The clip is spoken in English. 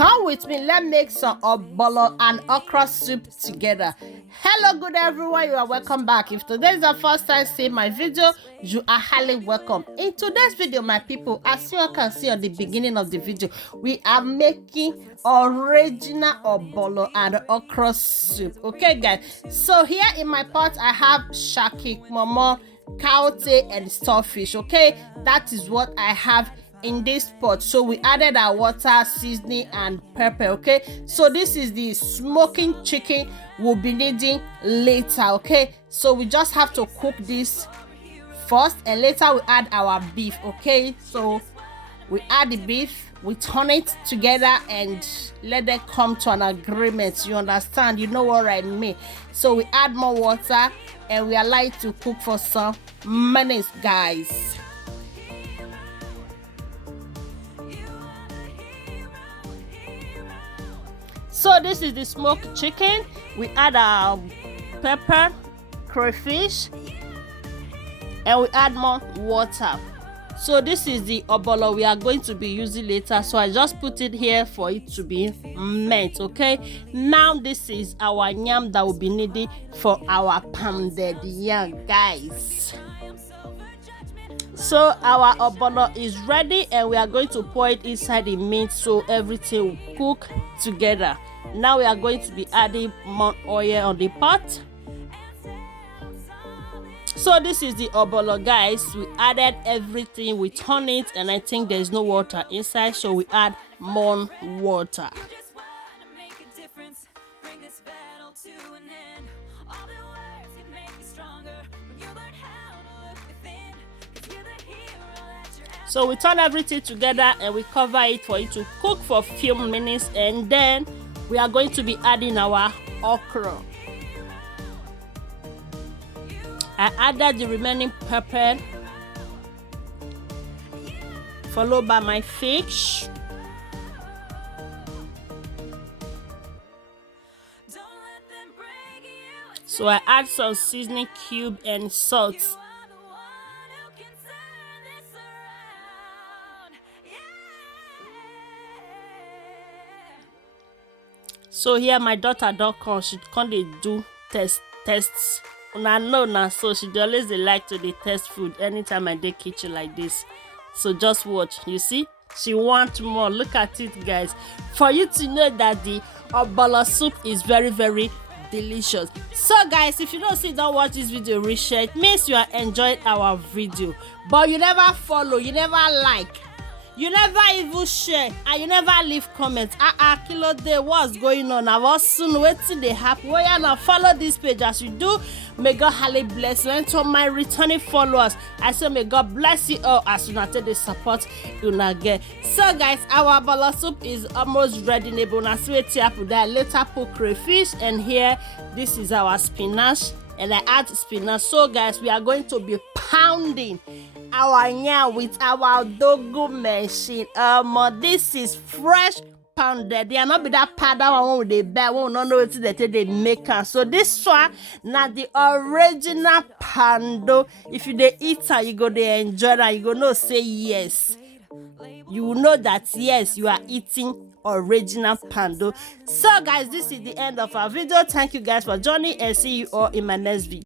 Come with me, let's make some ogbono and okra soup together. Hello good everyone, you are welcome back. If today is the first time seeing my video, you are highly welcome. In today's video, my people, as you can see at the beginning of the video, we are making original ogbono and okra soup. Okay guys, so here in my pot I have shaki, momo, kaute and starfish. Okay, that is what I have in this pot. So we added our water, seasoning and pepper. Okay, so this is the smoking chicken we'll be needing later. Okay, so we just have to cook this first and later we add our beef. Okay, so we add the beef, we turn it together and let them come to an agreement. You understand? You know what I mean? So we add more water and we allow it to cook for some minutes, guys. So this is the smoked chicken. We add our pepper, crayfish, and we add more water. So this is the ogbono we are going to be using later. So I just put it here for it to be melt. Okay. Now this is our yam that will be needed for our pounded yam, guys. So our ogbono is ready and we are going to pour it inside the meat so everything will cook together. Now we are going to be adding more oil on the pot. So this is the ogbono, guys. We added everything, we turn it, and I think there's no water inside, so we add more water. So we turn everything together and we cover it for it to cook for a few minutes, and then we are going to be adding our okra. I added the remaining pepper, followed by my fish. So I add some seasoning cube and salt. So here my daughter don't come, she can't do tests. Una know now, so she always dey like to dey test food anytime I dey kitchen like this. So just watch, you see, she want more. Look at it, guys, for you to know that the ogbono soup is very delicious. So guys, if you don't see, don't watch this video, reshare. It means you are enjoying our video, but you never follow, you never like, you never even share, and you never leave comments. Kilo day, what's going on? I was soon waiting they happen. Well, now follow this page as you do. May God highly bless you. And to my returning followers, I say may God bless you all as you take the support you get. So guys, our ogbono soup is almost ready. Now sweet apple that later put crayfish, and here this is our spinach, and I add spinach. So guys, we are going to be pounding our yam with our dogo machine. This is fresh pounded. They are not be that powder one with the bad one. No know what they make. So this one now the original pando. If you dey eat it, you go dey enjoy it. You go know say yes. You will know that yes, you are eating original pando. So guys, this is the end of our video. Thank you guys for joining and see you all in my next video.